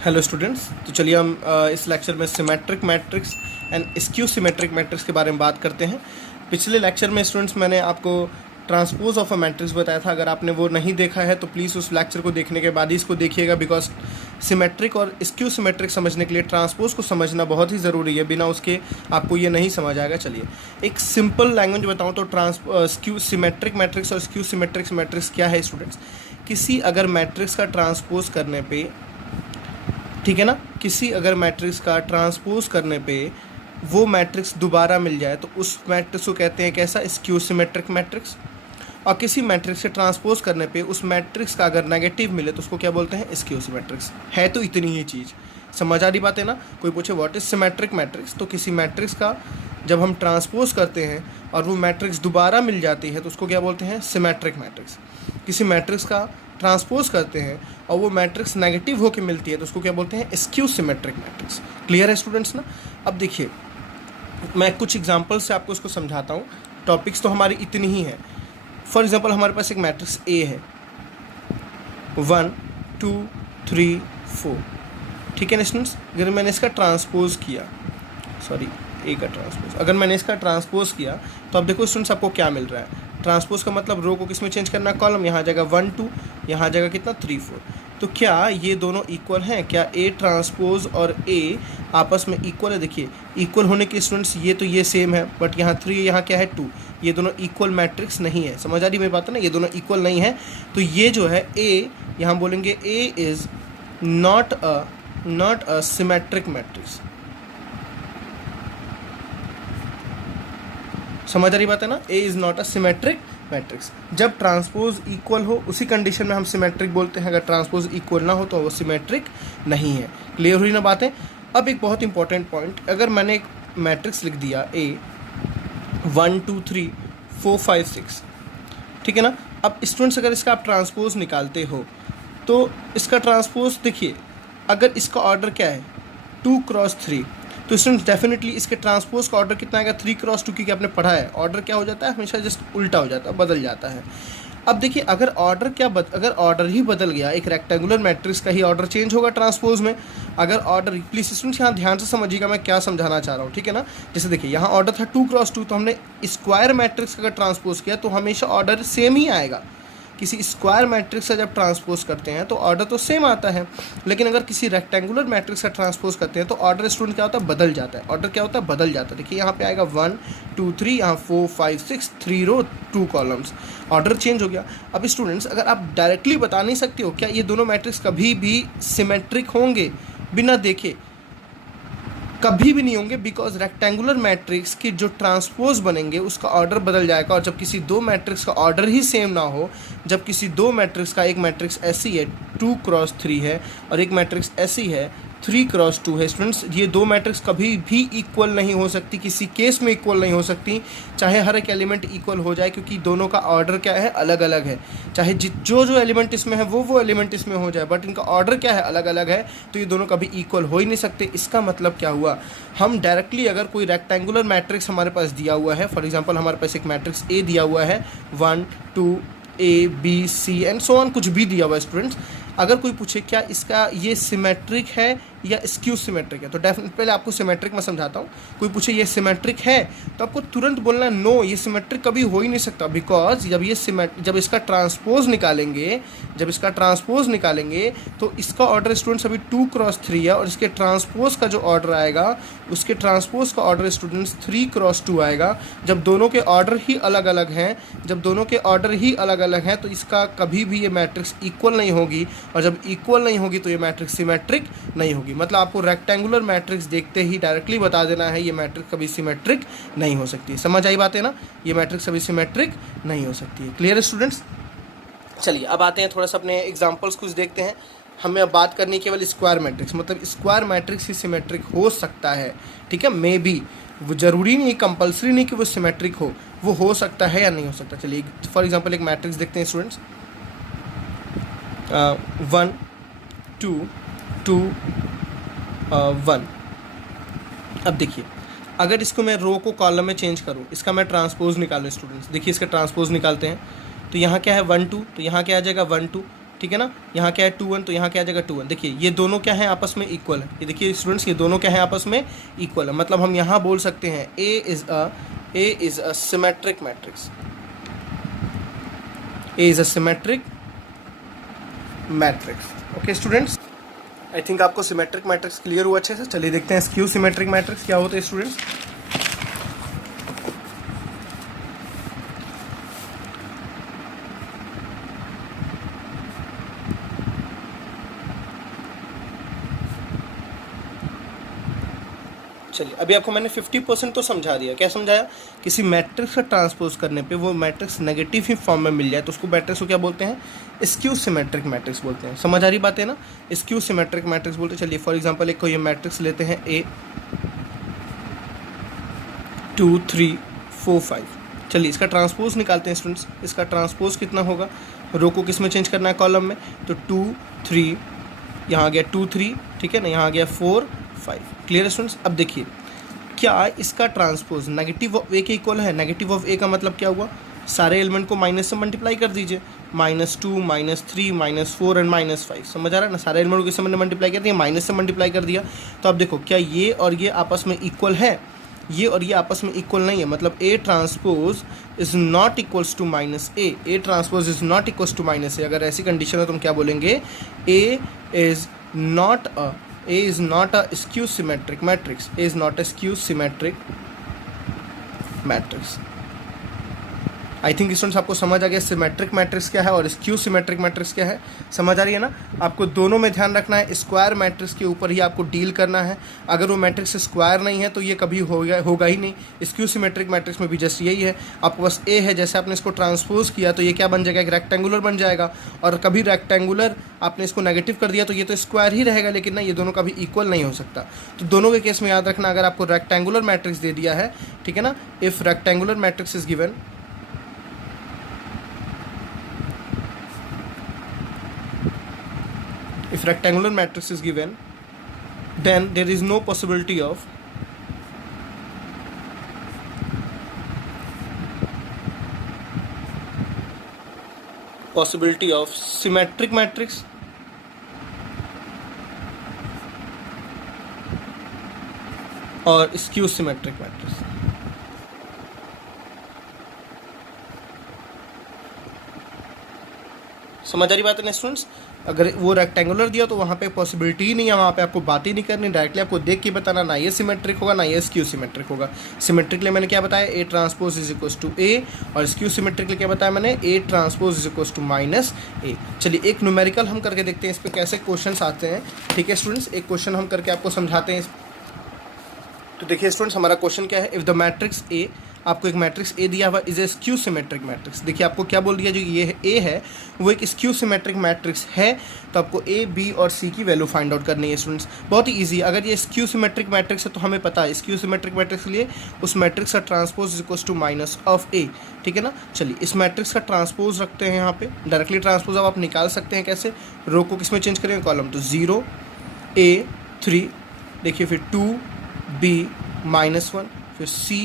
Hello students, तो चलिए हम इस लेक्चर में symmetric matrix and skew symmetric matrix के बारे में बात करते हैं। पिछले लेक्चर में स्टूडेंट्स मैंने आपको ट्रांसपोज ऑफ अ मैट्रिक्स बताया था। अगर आपने वो नहीं देखा है तो प्लीज़ उस लेक्चर को देखने के बाद ही इसको देखिएगा, बिकॉज सिमेट्रिक और स्क्यू सिमेट्रिक समझने के लिए ट्रांसपोज को समझना बहुत ही ज़रूरी है। बिना उसके आपको ये नहीं समझ आएगा। चलिए एक सिंपल लैंग्वेज बताऊँ तो स्क्यू सिमेट्रिक मैट्रिक्स और स्क्यू सिमेट्रिक मैट्रिक्स क्या है स्टूडेंट्स। किसी अगर मैट्रिक्स का ट्रांसपोज करने पे, ठीक है ना, किसी अगर मैट्रिक्स का ट्रांसपोज करने पे वो मैट्रिक्स दोबारा मिल जाए तो उस मैट्रिक्स को कहते हैं कैसा, स्क्यू सिमेट्रिक मैट्रिक्स। और किसी मैट्रिक्स से ट्रांसपोज करने पे उस मैट्रिक्स का अगर नेगेटिव मिले तो उसको क्या बोलते हैं, स्क्यू सिमेट्रिक्स। है तो इतनी ही चीज़, समझ आ रही बात है ना। कोई पूछे व्हाट इज सिमेट्रिक मैट्रिक्स, तो किसी मैट्रिक्स का जब हम ट्रांसपोज करते हैं और वो मैट्रिक्स दोबारा मिल जाती है तो उसको क्या बोलते हैं, सिमेट्रिक मैट्रिक्स। किसी मैट्रिक्स का ट्रांसपोज करते हैं और वो मैट्रिक्स नेगेटिव होकर मिलती है तो उसको क्या बोलते हैं, स्क्यू सिमेट्रिक मैट्रिक्स। क्लियर है स्टूडेंट्स ना। अब देखिए मैं कुछ एग्जांपल से आपको उसको समझाता हूँ। टॉपिक्स तो हमारी इतनी ही हैं। फॉर एग्जांपल हमारे पास एक मैट्रिक्स ए है 1 2 3 4, ठीक है ना स्टूडेंट्स। अगर मैंने इसका ट्रांसपोज किया, सॉरी ए का ट्रांसपोज, अगर मैंने इसका ट्रांसपोज किया तो अब देखो स्टूडेंट्स आपको क्या मिल रहा है। ट्रांसपोज का मतलब रो को किस में चेंज करना, कॉलम। यहाँ आ जाएगा 1 2, यहाँ आ जाएगा कितना 3 4। तो क्या ये दोनों इक्वल हैं, क्या ए ट्रांसपोज और ए आपस में इक्वल है। देखिए इक्वल होने के स्टूडेंट्स ये सेम है, बट यहाँ 3 यहाँ क्या है 2, ये दोनों इक्वल मैट्रिक्स नहीं है। समझ आ रही मेरी बात है ना, ये दोनों इक्वल नहीं है। तो ये जो है ए, यहाँ बोलेंगे A is not a symmetric matrix. समझ आ रही बात है ना, A is not a symmetric matrix. जब ट्रांसपोज इक्वल हो उसी कंडीशन में हम सिमेट्रिक बोलते हैं। अगर ट्रांसपोज इक्वल ना हो तो वो सिमेट्रिक नहीं है। क्लियर हुई ना बातें। अब एक बहुत इंपॉर्टेंट पॉइंट, अगर मैंने एक मैट्रिक्स लिख दिया ए 1 2 3 4 5 6, ठीक है ना। अब स्टूडेंट्स अगर इसका आप ट्रांसपोज निकालते हो तो इसका ट्रांसपोज देखिए, अगर इसका ऑर्डर क्या है 2 क्रॉस 3, तो स्टूडेंट्स डेफिनेटली इसके ट्रांसपोज का ऑर्डर कितना आएगा 3 क्रॉस 2, क्योंकि आपने पढ़ा है ऑर्डर क्या हो जाता है, हमेशा जस्ट उल्टा हो जाता है, बदल जाता है। अब देखिए अगर अगर ऑर्डर ही बदल गया, एक रेक्टेंगुलर मैट्रिक्स का ही ऑर्डर चेंज होगा ट्रांसपोज में। अगर ऑर्डर, प्लीज स्टूडेंट्स यहाँ ध्यान से समझिएगा मैं क्या समझाना चाह रहा हूँ, ठीक है ना। जैसे देखिए यहाँ ऑर्डर था 2 क्रॉस 2, तो हमने स्क्वायर मैट्रिक्स का अगर ट्रांसपोज किया तो हमेशा ऑर्डर सेम ही आएगा। किसी स्क्वायर मैट्रिक्स का जब ट्रांसपोज करते हैं तो ऑर्डर तो सेम आता है, लेकिन अगर किसी रेक्टेंगुलर मैट्रिक्स का ट्रांसपोज करते हैं तो ऑर्डर स्टूडेंट क्या होता है, बदल जाता है। ऑर्डर क्या होता है, बदल जाता है। देखिए यहाँ पे आएगा 1 2 3, यहाँ 4 5 6, 3 रो 2 कॉलम्स, ऑर्डर चेंज हो गया। अब स्टूडेंट्स अगर आप डायरेक्टली बता नहीं सकते हो क्या ये दोनों मैट्रिक्स कभी भी सिमेट्रिक होंगे, बिना देखे कभी भी नहीं होंगे, बिकॉज रेक्टेंगुलर मैट्रिक्स के जो ट्रांसपोज बनेंगे उसका ऑर्डर बदल जाएगा। और जब किसी दो मैट्रिक्स का ऑर्डर ही सेम ना हो, जब किसी दो मैट्रिक्स का, एक मैट्रिक्स ऐसी है 2 क्रॉस 3 है और एक मैट्रिक्स ऐसी है 3 क्रॉस 2 है, स्टूडेंट्स ये दो मैट्रिक्स कभी भी इक्वल नहीं हो सकती, किसी केस में इक्वल नहीं हो सकती, चाहे हर एक एलिमेंट इक्वल हो जाए, क्योंकि दोनों का ऑर्डर क्या है, अलग अलग है। चाहे जो एलिमेंट इसमें है वो एलिमेंट इसमें हो जाए, बट इनका ऑर्डर क्या है, अलग अलग है, तो ये दोनों कभी इक्वल हो ही नहीं सकते। इसका मतलब क्या हुआ, हम डायरेक्टली अगर कोई रेक्टेंगुलर मैट्रिक्स हमारे पास दिया हुआ है, फॉर एग्जांपल हमारे पास एक मैट्रिक्स ए दिया हुआ है 1 2 A B C and so on, कुछ भी दिया हुआ है स्टूडेंट्स। अगर कोई पूछे क्या इसका ये सिमेट्रिक है या स्क्यू सिमेट्रिक है, तो डेफिनेट पहले आपको सिमेट्रिक में समझाता हूँ। कोई पूछे ये सिमेट्रिक है तो आपको तुरंत बोलना है नो, ये सिमेट्रिक कभी हो ही नहीं सकता, बिकॉज जब इसका ट्रांसपोज निकालेंगे तो इसका ऑर्डर स्टूडेंट्स अभी 2 क्रॉस 3 है और इसके ट्रांसपोज का जो ऑर्डर आएगा, उसके ट्रांसपोज का ऑर्डर स्टूडेंट्स 3 क्रॉस 2 आएगा। जब दोनों के ऑर्डर ही अलग अलग हैं तो इसका कभी भी ये मैट्रिक्स इक्वल नहीं होगी, और जब इक्वल नहीं होगी तो ये मैट्रिक्स सिमेट्रिक नहीं होगी। मतलब आपको रेक्टेंगुलर मैट्रिक्स देखते ही डायरेक्टली बता देना है ये मैट्रिक्स कभी सिमेट्रिक नहीं हो सकती। समझ आई बात है ना, ये मैट्रिक्स कभी सिमेट्रिक नहीं हो सकती है। क्लियर है स्टूडेंट्स। चलिए अब आते हैं थोड़ा सा अपने एग्जांपल्स कुछ देखते हैं। हमें अब बात करनी है केवल स्क्वायर मैट्रिक्स, मतलब स्क्वायर मैट्रिक्स ही सिमेट्रिक हो सकता है, ठीक है। मे बी, वो ज़रूरी नहीं, कंपलसरी नहीं कि वो सिमेट्रिक हो, वो हो सकता है या नहीं हो सकता। चलिए फॉर एग्जांपल एक मैट्रिक्स देखते हैं स्टूडेंट्स 1 2 2 1। अब देखिए अगर इसको मैं रो को कॉलम में चेंज करूँ, इसका मैं ट्रांसपोज निकालूँ स्टूडेंट्स, देखिए इसका ट्रांसपोज निकालते हैं। तो यहाँ क्या है 1 2, तो यहाँ क्या आ जाएगा 1 2, ठीक है ना, यहाँ क्या है 2 1, तो यहाँ क्या आ जाएगा 2 1। देखिए ये दोनों क्या है आपस में इक्वल है, ये देखिए स्टूडेंट्स ये दोनों क्या है आपस में इक्वल है, मतलब हम यहाँ बोल सकते हैं A is a symmetric matrix, A is a symmetric matrix. Okay students, I think आपको सिमेट्रिक मैट्रिक्स क्लियर हुआ अच्छे से। चलिए देखते हैं स्क्यू सिमेट्रिक मैट्रिक्स क्या होते हैं स्टूडेंट्स। चलिए अभी आपको मैंने 50% तो समझा दिया। क्या समझाया? किसी मैट्रिक्स का ट्रांसपोज करने पे वो मैट्रिक्स नेगेटिव ही फॉर्म में मिल जाए तो उसको मैट्रिक्स को क्या बोलते हैं? स्क्यू सिमेट्रिक मैट्रिक्स बोलते हैं। समझ आ रही बात है ना? स्क्यू सिमेट्रिक मैट्रिक्स बोलते हैं। चलिए फॉर एग्जांपल एक को ये मैट्रिक्स लेते हैं A 2 3 4 5। चलिए इसका ट्रांसपोज निकालते हैं स्टूडेंट्स। इसका ट्रांसपोज कितना होगा? रो को किस में चेंज करना है? कॉलम में। तो 2 3, यहाँ आ गया 2 3, ठीक है ना, यहाँ आ गया 4 5। क्लियर है स्टूडेंट्स? अब देखिए क्या इसका ट्रांसपोज नेगेटिव ऑफ ए के इक्वल है? नेगेटिव ऑफ ए का मतलब क्या हुआ? सारे एलिमेंट को माइनस से मल्टीप्लाई कर दीजिए, -2 -3 -4 एंड -5। समझ आ रहा है ना? सारे एलिमेंट को किससे मैंने मल्टीप्लाई कर दिया? माइनस से मल्टीप्लाई कर दिया। तो अब देखो क्या ये और ये आपस में इक्वल है? ये और ये आपस में इक्वल नहीं है, मतलब A transpose is not equals to -a। A transpose is not equals to -a। अगर ऐसी कंडीशन है तो हम क्या बोलेंगे? A is not a skew symmetric matrix. A is not a skew symmetric matrix। I think students आपको समझ आ गया सिमेट्रिक मैट्रिक्स क्या है और स्क्यू सिमेट्रिक मैट्रिक्स क्या है। समझ आ रही है ना? आपको दोनों में ध्यान रखना है। स्क्वायर मैट्रिक्स के ऊपर ही आपको डील करना है। अगर वो मैट्रिक्स स्क्वायर नहीं है तो ये कभी होगा ही नहीं। स्क्यू सिमेट्रिक मैट्रिक्स में भी जस्ट यही है, आपको बस ए है, जैसे आपने इसको ट्रांसपोज किया तो ये क्या बन जाएगा? एक रेक्टेंगुलर बन जाएगा। और कभी रेक्टेंगुलर आपने इसको नेगेटिव कर दिया तो ये तो स्क्वायर ही रहेगा, लेकिन ना ये दोनों कभी इक्वल नहीं हो सकता। तो दोनों के केस में याद रखना, अगर आपको रेक्टेंगुलर मैट्रिक्स दे दिया है, ठीक है ना, if rectangular matrix is given, if rectangular matrix is given, then there is no possibility of symmetric matrix और skew symmetric matrix। समझ आ रही बात है ना स्टूडेंट्स? अगर वो रेक्टेंगुलर दिया तो वहाँ पे पॉसिबिलिटी ही नहीं है, वहाँ पे आपको बात ही नहीं करनी, डायरेक्टली आपको देख के बताना, ना ये सिमेट्रिक होगा ना ये स्क्यू सिमेट्रिक होगा। सिमेट्रिक लिए मैंने क्या बताया? A transpose is equals to A, और स्क्यू सिमेट्रिक लिए क्या बताया मैंने? A transpose is equals to -a। चलिए एक न्यूमेरिकल हम करके देखते हैं इस पर कैसे क्वेश्चन आते हैं। ठीक है स्टूडेंट्स, एक क्वेश्चन हम करके आपको समझाते हैं। तो देखिए स्टूडेंट्स हमारा क्वेश्चन क्या है? इफ़ द मैट्रिक्स ए, आपको एक मैट्रिक्स ए दिया हुआ is A skew symmetric matrix. देखिए आपको क्या बोल दिया, जो ये ए है वो एक स्क्यू सिमेट्रिक मैट्रिक्स है, तो आपको ए बी और सी की वैल्यू फाइंड आउट करनी है स्टूडेंट्स। बहुत ही इजी। अगर ये स्क्यू सिमेट्रिक मैट्रिक्स है तो हमें पता है स्क्यू सिमेट्रिक मैट्रिक्स के लिए उस मैट्रिक्स का transpose is equals to minus of A. ठीक है ना? चलिए इस मैट्रिक्स का ट्रांसपोज रखते हैं यहाँ पे। डायरेक्टली ट्रांसपोज अब आप निकाल सकते हैं कैसे? रो को किस में चेंज करेंगे? कॉलम। तो 0 A 3, देखिए फिर 2 B -1, फिर C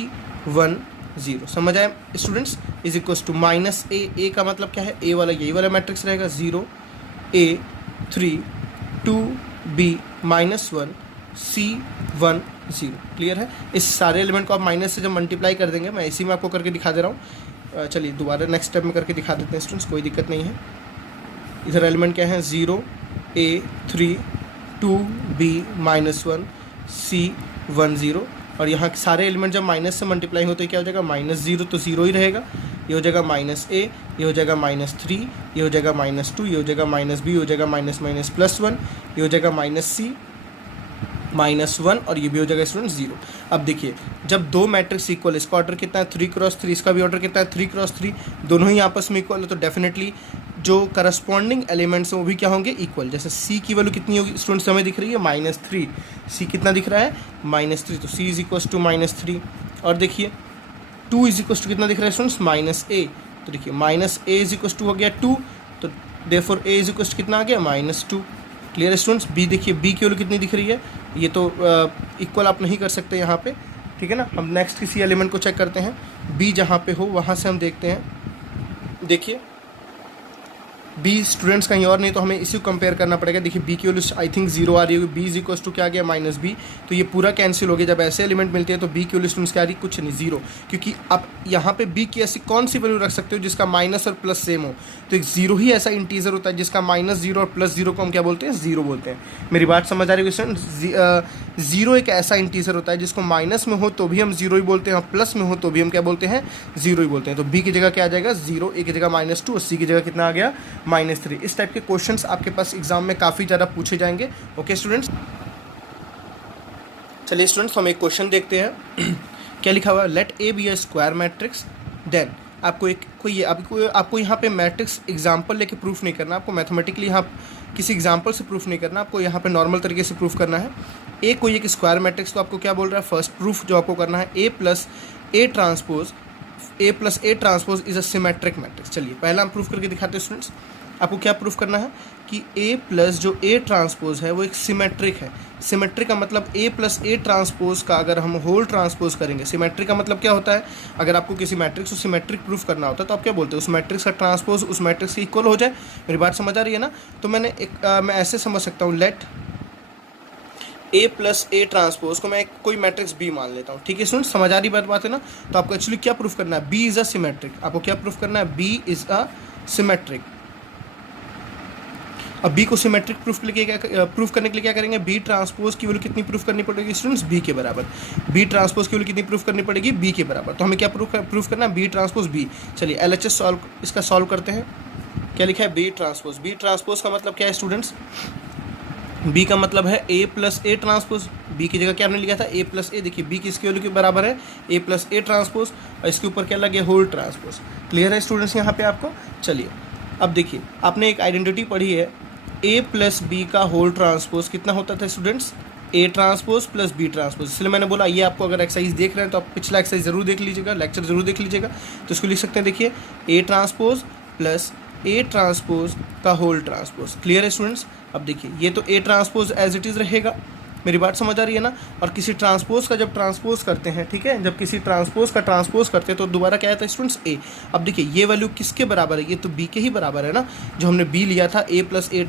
1 0। समझ आए students? Is equals to -a। A का मतलब क्या है? ए वाला यही वाला मैट्रिक्स रहेगा। 0 A 3 2 B -1 C 1 0। क्लियर है? इस सारे एलिमेंट को आप माइनस से जब मल्टीप्लाई कर देंगे, मैं इसी में आपको करके दिखा दे रहा हूँ। चलिए दोबारा नेक्स्ट स्टेप में करके दिखा देते हैं स्टूडेंट्स, कोई दिक्कत नहीं है। इधर एलिमेंट क्या है? 0 A 3 2 B -1 C 1 0, और यहाँ सारे एलिमेंट जब माइनस से मल्टीप्लाई होते हैं क्या हो जाएगा? -0 तो 0 ही रहेगा। ये हो जाएगा -a, ये हो जाएगा -3, ये हो जाएगा -2, ये हो जाएगा -b, ये हो जाएगा -+1, ये हो जाएगा -c -1, और ये भी हो जाएगा स्टूडेंट 0। अब देखिए जब दो मैट्रिक्स इक्वल, इसका ऑर्डर कितना है? 3×3, इसका भी ऑर्डर कितना है? 3×3, दोनों ही आपस में इक्वल है, तो डेफिनेटली जो करस्पॉन्डिंग एलिमेंट्स हैं वो भी क्या होंगे? इक्वल। जैसे c की वैल्यू कितनी होगी स्टूडेंट्स? हमें दिख रही है -3। c कितना दिख रहा है? -3, तो c इज इक्वल्स टू -3। और देखिए 2 इज इक्वल्स टू कितना दिख रहा है स्टूडेंट्स? -a। तो देखिए -a इज इक्वल्स टू हो गया 2, तो therefore a is equals to कितना आ गया? -2। क्लियर है स्टूडेंट्स? b देखिए, b की वैल्यू कितनी दिख रही है? ये तो इक्वल आप नहीं कर सकते यहाँ पे। ठीक है ना? हम नेक्स्ट किसी एलिमेंट को चेक करते हैं। b जहाँ पे हो वहाँ से हम देखते हैं। देखिए बी स्टूडेंट्स कहीं और नहीं, तो हमें इसी को कंपेयर करना पड़ेगा। देखिए बी की वैल्यू आई थिंक 0 आ रही होगी, बी इज इक्वल टू क्या आ गया माइनस बी, तो ये पूरा कैंसिल हो गया। जब ऐसे एलिमेंट मिलते हैं तो बी की वैल्यू स्टूडेंट्स क्या आ रही, कुछ नहीं, 0, क्योंकि आप यहाँ पे बी की ऐसी कौन सी वैल्यू रख सकते हो जिसका माइनस और प्लस सेम हो। तो एक 0 ही ऐसा इंटीजर होता है जिसका -0 और +0 को हम क्या बोलते हैं, 0 बोलते हैं। मेरी बात समझ आ रही है स्टूडेंट? 0 एक ऐसा इंटीजर होता है जिसको माइनस में हो तो भी हम 0 ही बोलते हैं और प्लस में हो तो भी हम क्या बोलते हैं, 0 ही बोलते हैं। तो बी की जगह क्या आ जाएगा, 0, ए की जगह -2 और सी की जगह कितना आ गया, -3। इस टाइप के क्वेश्चंस आपके पास एग्जाम में काफ़ी ज़्यादा पूछे जाएंगे। ओके स्टूडेंट्स, चलिए स्टूडेंट्स हम एक क्वेश्चन देखते हैं। क्या लिखा हुआ है, let A B a square matrix, then आपको एक कोई आपको यहाँ पे मैट्रिक्स एग्जाम्पल लेके प्रूफ नहीं करना, आपको मैथमेटिकली यहाँ किसी एग्जाम्पल से प्रूफ नहीं करना, आपको यहाँ पे नॉर्मल तरीके से प्रूफ करना है। ए कोई एक स्क्वायर मैट्रिक्स, तो आपको क्या बोल रहा है, फर्स्ट प्रूफ जो आपको करना है, A plus A transpose is a symmetric matrix. चलिए पहला हम प्रूफ करके दिखाते हैं स्टूडेंट्स। आपको क्या प्रूफ करना है कि ए प्लस जो ए ट्रांसपोज है वो एक सिमेट्रिक है। सिमेट्रिक का मतलब ए प्लस ए ट्रांसपोज का अगर हम होल ट्रांसपोज करेंगे, सिमेट्रिक का मतलब क्या होता है, अगर आपको किसी मैट्रिक्स को सिमेट्रिक प्रूफ करना होता है तो आप क्या बोलते हैं, उस मैट्रिक्स का ट्रांसपोज उस मैट्रिक्स के इक्वल हो जाए। मेरी बात समझ आ रही है ना? तो मैं ऐसे समझ सकता हूँ, let A plus A transpose को मैं कोई मैट्रिक्स बी मान लेता हूँ। ठीक है स्टूडेंट, समझ आ रही बात है ना? तो आपको एक्चुअली क्या प्रूफ करना है, बी इज अ सिमेट्रिक। आपको क्या प्रूफ करना है, बी इज अ सिमेट्रिक। अब बी को सिमेट्रिक प्रूफ करने के लिए क्या करेंगे, बी ट्रांसपोज की वैल्यू कितनी प्रूफ करनी पड़ेगी स्टूडेंट्स, बी के बराबर। बी ट्रांसपोज की वैल्यू कितनी प्रूफ करनी पड़ेगी, बी के बराबर। तो हमें क्या प्रूफ करना है, बी ट्रांसपोज बी। चलिए एलएचएस इसका सॉल्व करते हैं। क्या लिखा है, बी ट्रांसपोज। बी ट्रांसपोज का मतलब क्या है स्टूडेंट्स, बी का मतलब है A plus A transpose. B की जगह क्या हमने लिखा था, ए प्लस ए। देखिए बी किसकी वैल्यू के बराबर है, ए प्लस ए ट्रांसपोज, और इसके ऊपर क्या लगे, होल ट्रांसपोज। क्लियर है स्टूडेंट्स यहाँ पे आपको? चलिए अब देखिए, आपने एक आइडेंटिटी पढ़ी है, ए प्लस बी का होल ट्रांसपोज कितना होता था students, A transpose plus B transpose. इसलिए मैंने बोला ये आपको अगर एक्सरसाइज देख रहे हैं तो आप पिछला एक्सरसाइज जरूर देख लीजिएगा, लेक्चर जरूर देख लीजिएगा। तो इसको लिख सकते हैं, देखिए A transpose plus A transpose का होल ट्रांसपोज। क्लियर है स्टूडेंट्स? अब देखिए ये तो A transpose as it is रहेगा। मेरी बात समझ आ रही है ना? और किसी ट्रांसपोज का जब ट्रांसपोज करते हैं, ठीक है, जब किसी ट्रांसपोज का ट्रांसपोज करते हैं तो दोबारा क्या आता है स्टूडेंट्स, ए। अब देखिए ये वैल्यू किसके बराबर है, ये तो बी के ही बराबर है ना। जो हमने बी लिया था ए प्लस ए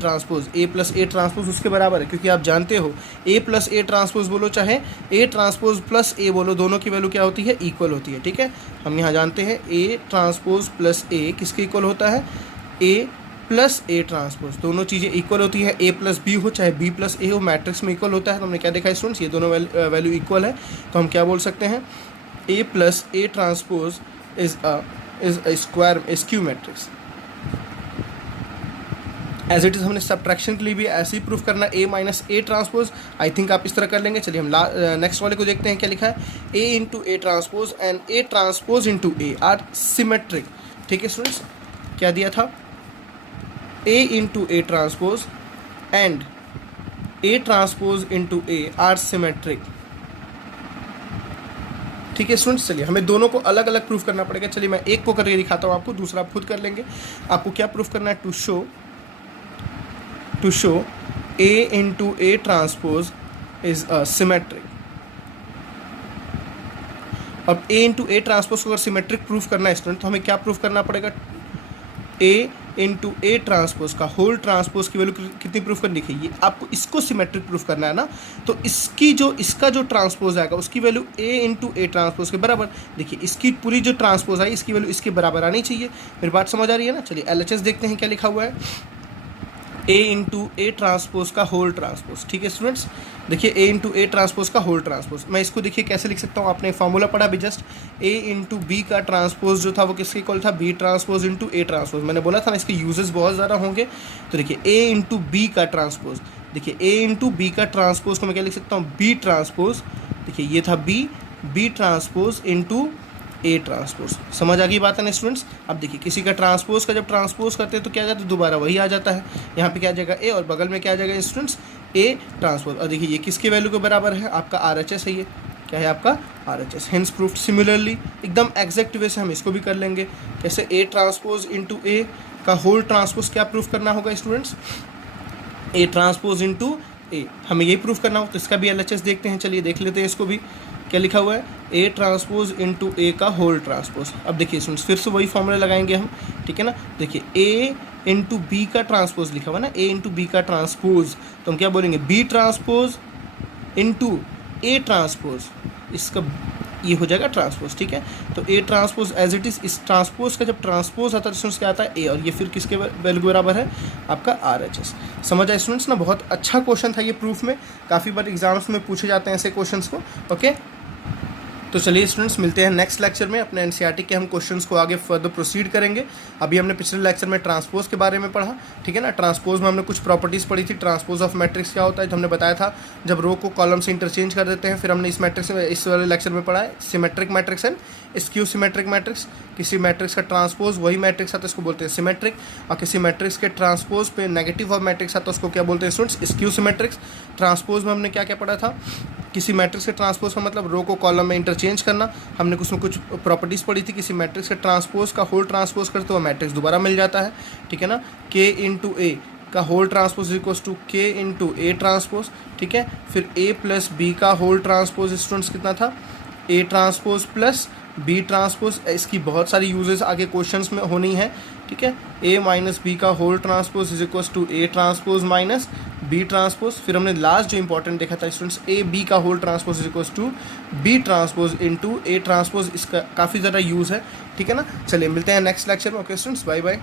ट्रांसपोज उसके बराबर है, क्योंकि आप जानते हो ए प्लस ए ट्रांसपोज बोलो चाहे ए ट्रांसपोज प्लस ए बोलो, दोनों की वैल्यू क्या होती है, इक्वल होती है। ठीक है, हम यहाँ जानते हैं ए ट्रांसपोज प्लस ए किसके इक्वल होता है, ए प्लस ए ट्रांसपोज। दोनों चीज़ें इक्वल होती हैं, ए प्लस बी हो चाहे बी प्लस ए हो, मैट्रिक्स में इक्वल होता है। तो हमने क्या देखा स्टूडेंट्स, ये दोनों वैल्यू इक्वल है, तो हम क्या बोल सकते हैं, A plus A transpose is a square skew matrix. As it is हमने सब्ट्रैक्शन के लिए भी ऐसे ही प्रूफ करना, A minus A transpose. I think आप इस तरह कर लेंगे। चलिए हम नेक्स्ट वाले को देखते हैं, क्या लिखा है, A into A transpose and A transpose into A are symmetric. ठीक है स्टूडेंट्स, क्या दिया था, A into A transpose and A transpose into A are symmetric। ठीक है स्टूडेंट्स, चलिए हमें दोनों को अलग अलग प्रूफ करना पड़ेगा। चलिए मैं एक को करके दिखाता हूँ आपको, दूसरा आप खुद कर लेंगे। आपको क्या प्रूफ करना है, to show A into A transpose is a symmetric। अब A into A transpose को अगर सिमेट्रिक प्रूफ करना है स्टूडेंट, तो हमें क्या प्रूफ करना पड़ेगा, A इंटू ए ट्रांसपोज का होल ट्रांसपोज की वैल्यू कितनी प्रूफ करनी है, ये आपको इसको सिमेट्रिक प्रूफ करना है ना। तो इसका जो ट्रांसपोज आएगा उसकी value A into A transpose के बराबर। देखिए इसकी पूरी जो ट्रांसपोज आई इसकी वैल्यू इसके बराबर आनी चाहिए। मेरी बात समझ आ रही है ना? चलिए एलएचएस देखते हैं क्या लिखा हुआ है, ए इंटू ए ट्रांसपोज का होल ट्रांसपोज। ठीक है स्टूडेंट्स, देखिए ए इंटू ए ट्रांसपोज का होल ट्रांसपोज। मैं इसको देखिए कैसे लिख सकता हूँ, आपने फार्मूला पढ़ा भी जस्ट, ए इंटू बी का ट्रांसपोज जो था वो किसके इक्वल था, B transpose into A transpose. मैंने बोला था ना इसके यूजेस बहुत ज़्यादा होंगे। तो देखिए ए इंटू बी का ट्रांसपोज, देखिए ए इंटू बी का ट्रांसपोज को मैं क्या लिख सकता हूँ, बी ट्रांसपोज। देखिए ये था B transpose into A transpose. समझ आ गई बात है ना स्टूडेंट्स? अब देखिए किसी का ट्रांसपोज का जब ट्रांसपोज करते हैं तो क्या आ जाता है, दोबारा वही आ जाता है। यहाँ पे क्या आ जाएगा, ए, और बगल में क्या आ जाएगा स्टूडेंट्स, ए ट्रांसपोज। और देखिए ये किसकी वैल्यू के बराबर है, आपका RHS है। ये क्या है आपका RHS, हेंस प्रूफ्ड। सिमिलरली एकदम एग्जैक्ट वे से हम इसको भी कर लेंगे। कैसे, ए ट्रांसपोज इंटू ए का होल ट्रांसपोज क्या प्रूफ करना होगा स्टूडेंट्स, ए ट्रांसपोज इंटू ए। हमें यही प्रूफ करना हो तो इसका भी LHS देखते हैं। चलिए देख लेते हैं इसको भी, क्या लिखा हुआ है, ए ट्रांसपोज इंटू ए का होल ट्रांसपोज। अब देखिए स्टूडेंट्स फिर से वही फॉर्मूला लगाएंगे हम, ठीक है ना। देखिए ए इंटू बी का ट्रांसपोज लिखा हुआ ना, ए इंटू बी का ट्रांसपोज, तो हम क्या बोलेंगे B transpose into A transpose, इसका ये हो जाएगा ट्रांसपोज, ठीक है। तो A transpose as it is, इस ट्रांसपोज का जब ट्रांसपोज आता है तो स्टूडेंट्स क्या आता है ए, और ये फिर किसके वैल्यू के बराबर है आपका आर एच एस। समझ आए स्टूडेंट्स ना, बहुत अच्छा क्वेश्चन था ये प्रूफ में, काफ़ी बार एग्जाम्स में पूछे जाते हैं ऐसे क्वेश्चंस को। ओके, तो चलिए स्टूडेंट्स मिलते हैं नेक्स्ट लेक्चर में, अपने एनसीईआरटी के हम क्वेश्चंस को आगे फर्दर प्रोसीड करेंगे। अभी हमने पिछले लेक्चर में ट्रांसपोज के बारे में पढ़ा, ठीक है ना। ट्रांसपोज में हमने कुछ प्रॉपर्टीज़ पढ़ी थी। ट्रांसपोज ऑफ मैट्रिक्स क्या होता है, जो हमने बताया था जब रो को कॉलम से इंटरचेंज कर देते हैं। फिर हमने इस मैट्रिक्स में, इस वाले लेक्चर में पढ़ा है symmetric matrix and skew symmetric matrix. किसी मैट्रिक्स का ट्रांसपोज वही मैट्रिक्स आता है उसको बोलते हैं सिमेट्रिक, और किसी मैट्रिक्स के ट्रांसपोज पे नेगेटिव ऑफ मैट्रिक्स आता है उसको क्या बोलते हैं स्टूडेंट्स, स्क्यू सिमेट्रिक्स। ट्रांसपोज में हमने क्या क्या पढ़ा था, किसी मैट्रिक्स के ट्रांसपोज का मतलब रो को कॉलम में इंटरचेंज करना। हमने उसमें कुछ प्रॉपर्टीज़ पढ़ी थी, किसी मैट्रिक्स के ट्रांसपोज का होल ट्रांसपोज करते तो मैट्रिक्स दोबारा मिल जाता है, ठीक है ना। के इंटू ए का whole transpose equals to K into A transpose, ठीक है। फिर ए प्लस बी का होल ट्रांसपोज स्टूडेंट्स कितना था, A transpose plus B transpose. इसकी बहुत सारी यूजेस आगे क्वेश्चंस में होनी है, ठीक है। ए माइनस बी का whole transpose is equals to A transpose minus B transpose. फिर हमने लास्ट जो इंपॉर्टेंट देखा था स्टूडेंट्स, ए बी का whole transpose is equals to B transpose into A transpose. इसका काफ़ी ज़्यादा यूज़ है, ठीक है ना। चलिए मिलते हैं नेक्स्ट लेक्चर में। Okay students, bye bye.